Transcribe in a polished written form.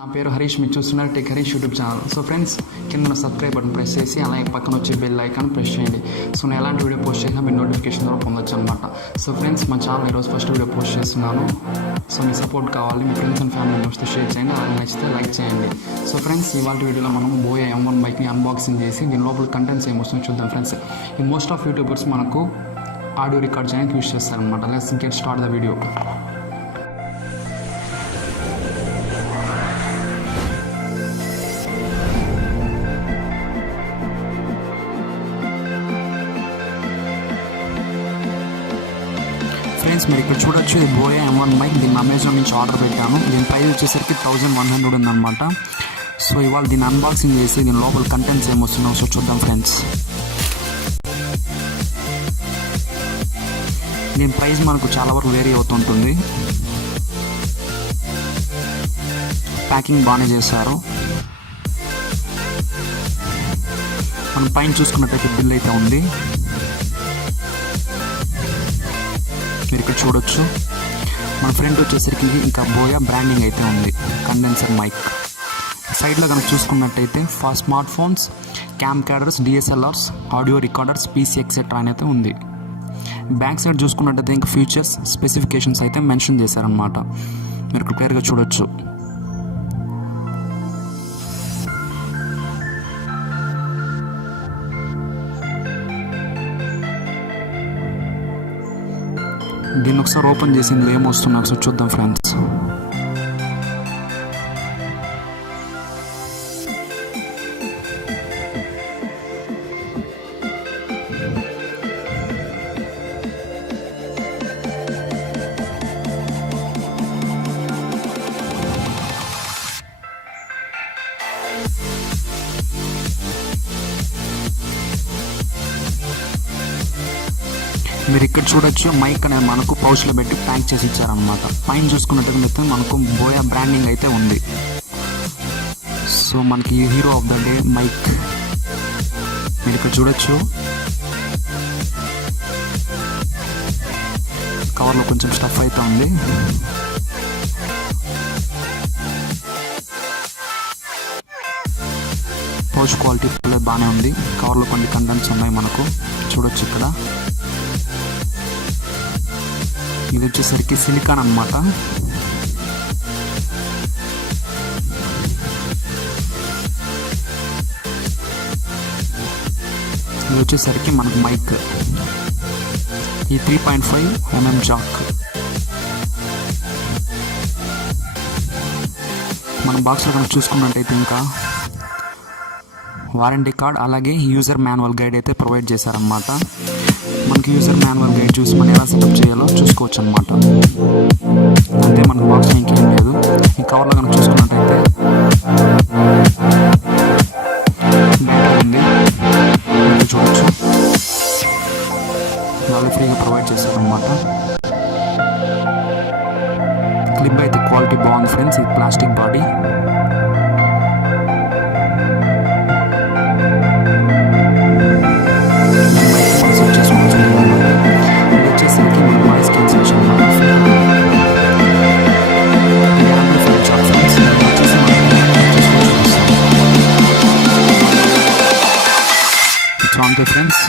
నా పేరు హరీష్, మీరు చూస్తున్నారు టెక్ Harish YouTube channel. So friends, కింద సబ్స్క్రైబ్ బటన్ ప్రెస్ చేసి అలాగే పక్కన వచ్చే బెల్ ఐకాన్ ప్రెస్ చేయండి. సో నేను ఎలాంటి వీడియో పోస్ట్ చేసినా మీరు నోటిఫికేషన్ ద్వారా పొందొచ్చు అనమాట. సో ఫ్రెండ్స్, మా ఛానల్ ఈరోజు ఫస్ట్ వీడియో పోస్ట్ చేస్తున్నాను. సో మీ సపోర్ట్ కావాలి, మీ ఫ్రెండ్స్ అండ్ ఫ్యామిలీ మెంబర్స్తో షేర్ చేయండి, అలాగే నచ్చితే లైక్ చేయండి. సో ఫ్రెండ్స్, ఇవాళ వీడియోలో మనం బోయా M1 బైక్ని అన్బాక్సింగ్ చేసి దీని లోపల కంటెంట్స్ ఏమొస్తుందో చూద్దాం ఫ్రెండ్స్. ఈ మోస్ట్ ఆఫ్ యూట్యూబర్స్ మనకు ఆడియో రికార్డ్ చేయడానికి యూస్ చేస్తారనమాట. Let's get start the video. Friends, మీరు ఇక్కడ చూడొచ్చు, ఇది బోయా M1 మైక్. దీన్ని అమెజాన్ నుంచి ఆర్డర్ పెట్టాను. దీని ప్రైస్ వచ్చేసరికి 1100 ఉందన్నమాట. సో ఇవాళ దీన్ని అన్బాక్సింగ్ చేసి దీని లోపల కంటెంట్స్ ఏమొస్తున్నాయో సో చూద్దాం ఫ్రెండ్స్. దీని ప్రైస్ మనకు చాలా వరకు వేరీ అవుతుంటుంది. ప్యాకింగ్ బాగానే చేశారు. మనం పైన చూసుకున్నట్టయితే బిల్ అయితే ఉంది. మీరు ఇక్కడ చూడొచ్చు. మన ఫ్రంట్ వచ్చేసరికి ఇంకా బోయా బ్రాండింగ్ అయితే ఉంది, కండెన్సర్ మైక్. సైడ్లో కనుక చూసుకున్నట్టయితే smart phones, camcorders, DSLRs, audio recorders, PC etcetera అయితే ఉంది. బ్యాక్ సైడ్ చూసుకున్నట్టయితే ఇంకా ఫీచర్స్, స్పెసిఫికేషన్స్ అయితే మెన్షన్ చేశారనమాట. మీరు ఇక్కడ క్లియర్గా చూడొచ్చు. దీన్ని ఒకసారి ఓపెన్ చేసి ఇందులో ఏమొస్తున్నా ఒకసారి చూద్దాం ఫ్రెండ్స్. మీరు ఇక్కడ చూడొచ్చు, మైక్ అనేది మనకు పౌచ్లో పెట్టి ప్యాక్ చేసి ఇచ్చారనమాట. పైన చూసుకున్నట్టు మనకు బోయా బ్రాండింగ్ అయితే ఉంది. సో మనకి hero of the day Mike. మీరు ఇక్కడ చూడొచ్చు, కవర్లో కొంచెం స్టఫ్ అయితే ఉంది. పౌచ్ క్వాలిటీ బాగానే ఉంది. కవర్లో కొన్ని కంటెంట్స్ ఉన్నాయి మనకు చూడొచ్చు. ఇక్కడ ఇది వచ్చేసరికి సిలికాన్ అన్నమాట. ఇది వచ్చేసరికి మనకు మైక్. ఈ 3.5mm జాక్. మన బాక్స్లో కనుక చూసుకున్నట్టయితే ఇంకా వారంటీ కార్డ్ అలాగే యూజర్ మాన్యువల్ గైడ్ అయితే ప్రొవైడ్ చేశారనమాట. మనకి యూజర్ మాన్యువల్ గైడ్ చూసి మనం ఎలా సెటప్ చేయాలో చూసుకోవచ్చు అనమాట. అంతే, మనకు బాక్స్లో ఇంకేం లేదు. ఈ కవర్లో కనుక చూసుకున్నట్టయితే బ్యాటరీ ఉంది, చూడవచ్చు. వాళ్ళు ఫ్రీగా ప్రొవైడ్ చేస్తారనమాట. క్లిప్ అయితే క్వాలిటీ బాగుంది ఫ్రెండ్స్. ఇది ప్లాస్టిక్ బాడీ. అంతే ఫ్రెండ్స్.